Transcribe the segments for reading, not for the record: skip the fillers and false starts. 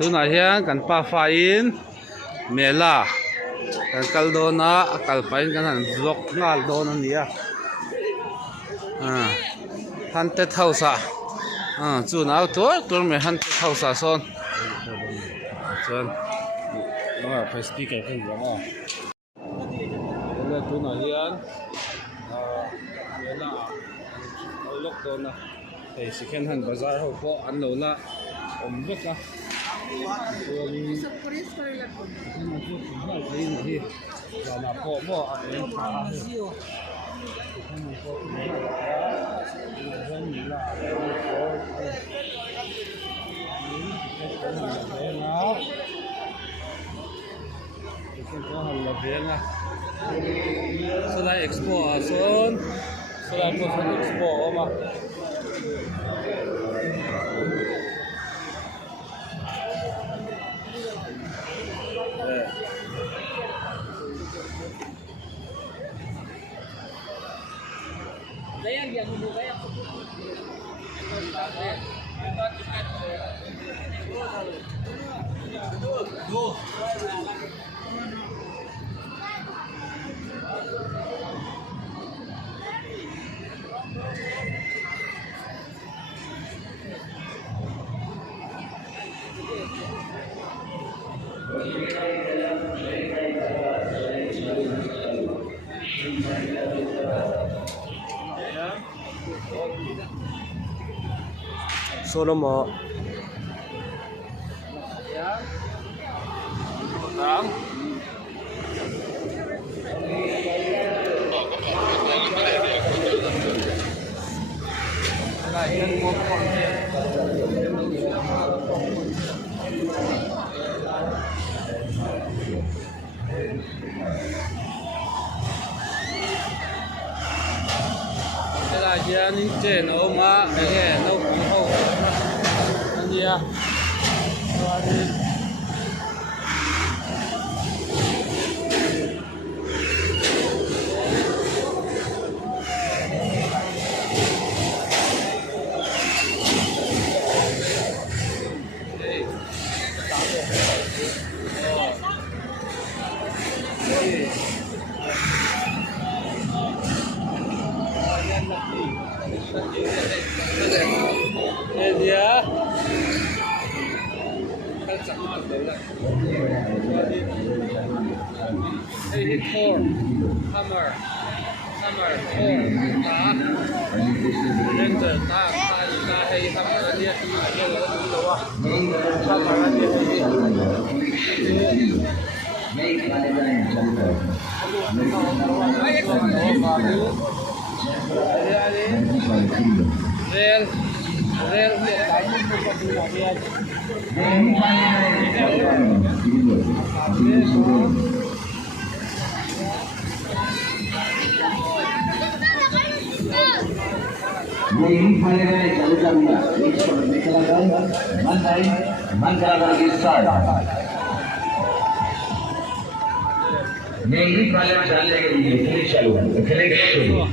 tunah hian kan pa faiin mela kan kal dawna a kal pain kan han vlog ngal dawn ani a haunted house chun au tur me haunted house sawn chuan phải speaker kan zama le tunah hian mela lok dawna ei second hand bazaar ho pawh an lo la om vek a lana pawh maw a en tha a Solai Expo son Solai Post Expo oma Solomo hian in chen oma enge no pi ho ania Four, hammer, four, render, hey, hammer, यही फाले में चले जाऊंगा निकला जाऊंगा मन करा स्टार्ट यही फाले में चलने के लिए खेल चालू खेलेंगे शुरू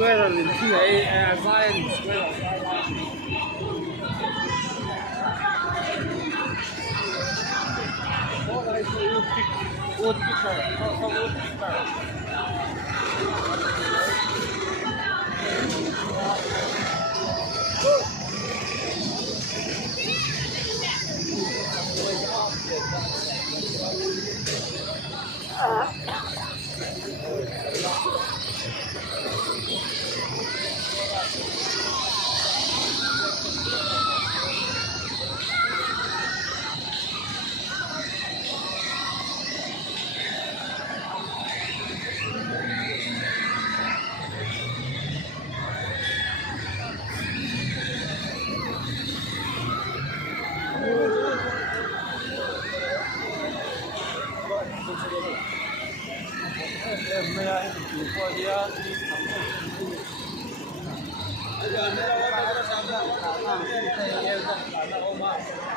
Square in Zion Square. Wood picker.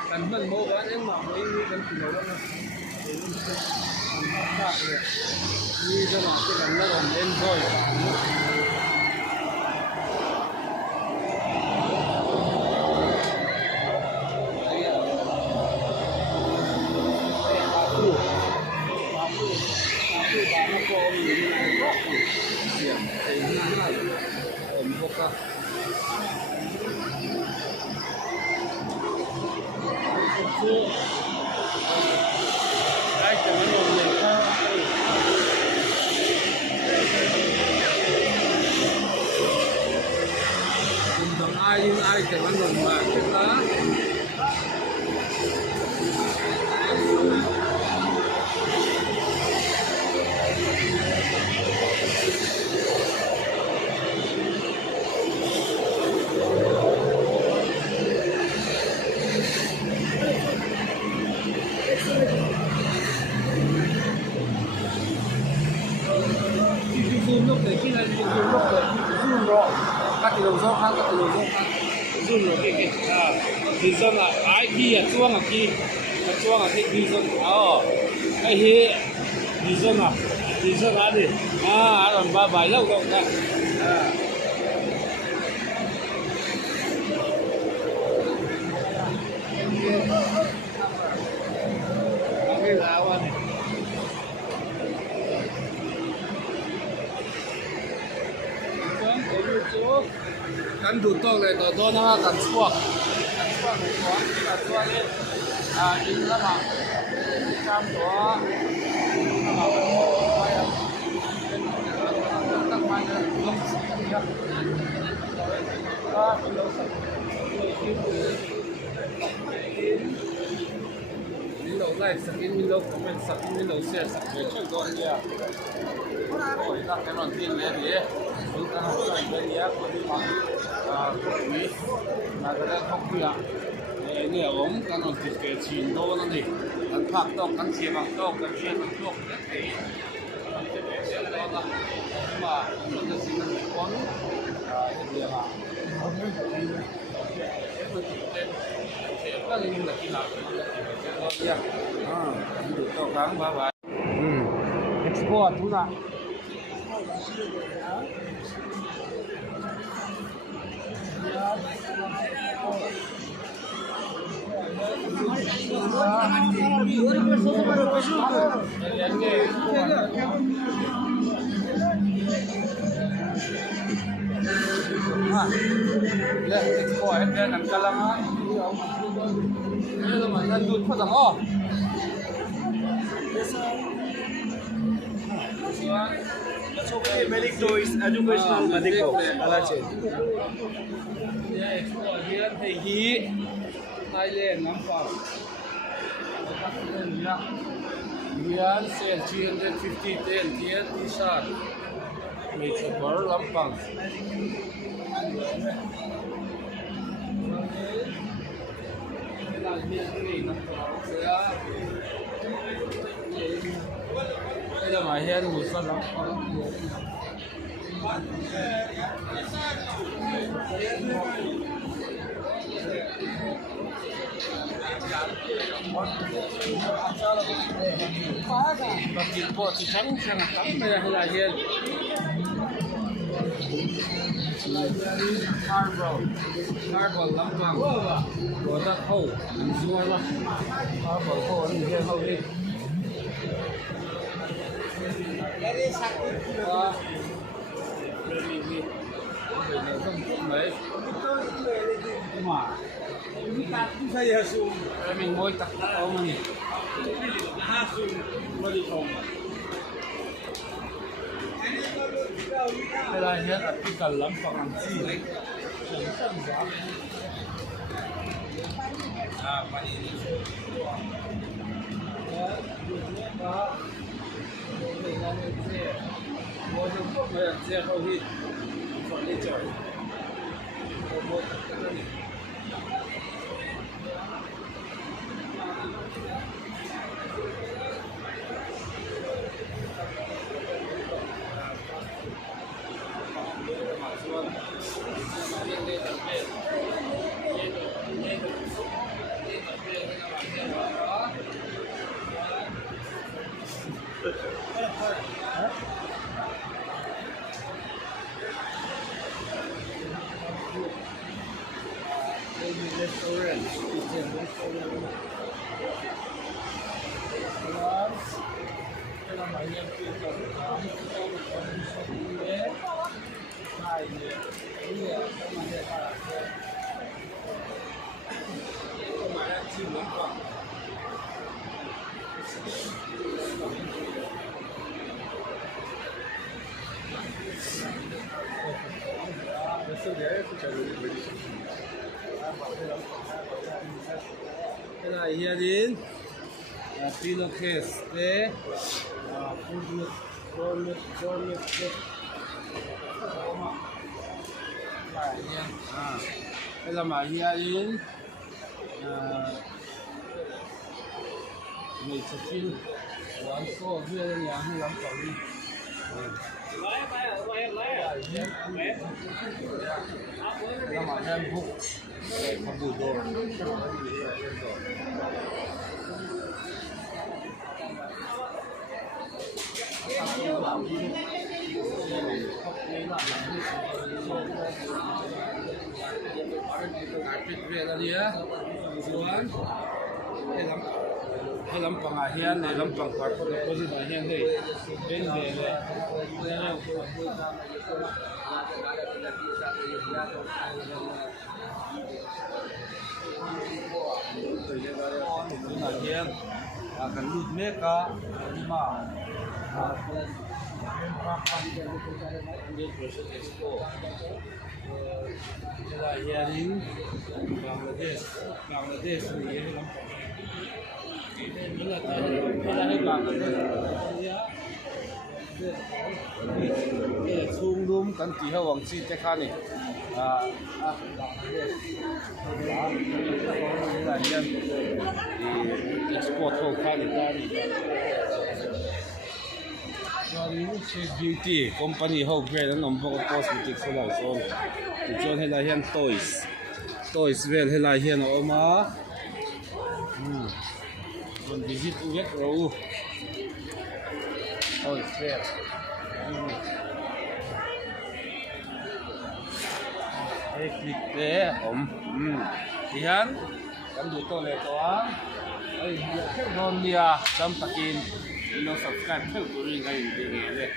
Cần hơn mô bán em mà mấy người cần chỉ nói là như cho nó cái cần nó còn lên thôi. Ai chẳng có nồng này sao? Cùng thằng ai nhưng ai chẳng có nồng mà cái đó. Zoom lúc đấy khi là zoom lúc đấy zoom rồi các cái đầu dấu khác các cái đầu dấu khác zoom rồi cái thì dân là ai kia chuông ở cái thì dân cái hi thì dân là gì làm ba bài lâu đâu cả cái láo nàyกันดูตัวเลยตัวนั้นกันชั่วนี่อินแล้วมาจำตัวตั้งมาเนี่ยลงสักทีครับก็ลงสักนี่เราไล่สักนิดนี่เราคอมเมนต์สักนิดนี่เราเสียสักเยอะช่วยตัวเนี่ยโอ้ยนักแข่งขันทีมเลยดิคุณกันช่วยตัวเนี่ยคนที่มานี่มาก็ได้ทุกอย่างเนี่ยผมกันนอนติดเกชินโดนั่นดิกันพักต้องกันเชียร์บางโต๊ะกันเชียร์บางโต๊ะเนี่ยที่เชียร์โต๊ะนะมามันจะสิ่งที่คนเดียวมาก็เลยมันกีฬาเนี่ยดูโต๊ะครั้งบ้าไปเอ็กซ์พอร์ตทุกอย่างlihat ekspor ada dan kalangan ini lumayan dud pada oh Okay, Melikto is educational medical. Alache. Ya ekspor dia tinggi Thailand nampak dia sale 350 ten dia t-shirt major bar lampang đây là máy hen một phần lắm và kiện bộ thì trắng sang tắm đây là hen Carbon lampang product hole semua lah carbon hole ni dia hole ni dari satu ni đấy mà saya sum mình môi tắc ông này ha sum body phòng เวลาเห็นอธิการลำฝังจีเฉิงเฉิงจ้าไปแล้วดูเนี่ยก็ดูในงานเสียโมดูพวกมันเสียเขาฮิตคนที่จอยโมดูก็นี่restaurant, kitchen restaurant. Plus, kalau banyak kita kami ini, hai ini, sama ada kemarin sih nampak. Besok dia itu cari beli. Cái này đến pillowcase để phun nước đây là mà hiện đến mình sẽ xin quán số viên nhà hay lắm cậu đi là mà em phục không bùi đồ về là gì á xuống hay lắm bằng hải hiên này lắm bằng phải có gì hải hiên đây bên về này hải hiên cần lụt mét cả nhưng mà Yarin Bangladesh ni lắm xuống đúng cần chỉ hậu hoàng chi chắc khăn này là nhân thì export hậu khăn này ta Chase Beauty company hậu brand nó nằm trong cosmetics số nào số thì cho hay là hiện toys về hay là hiện ở mà còn visit uét rồi toys về cái click để thì hắn cần đủ to lệ to ấy non dia đâm takin nó subscribe theo tụi mình cái gì vậy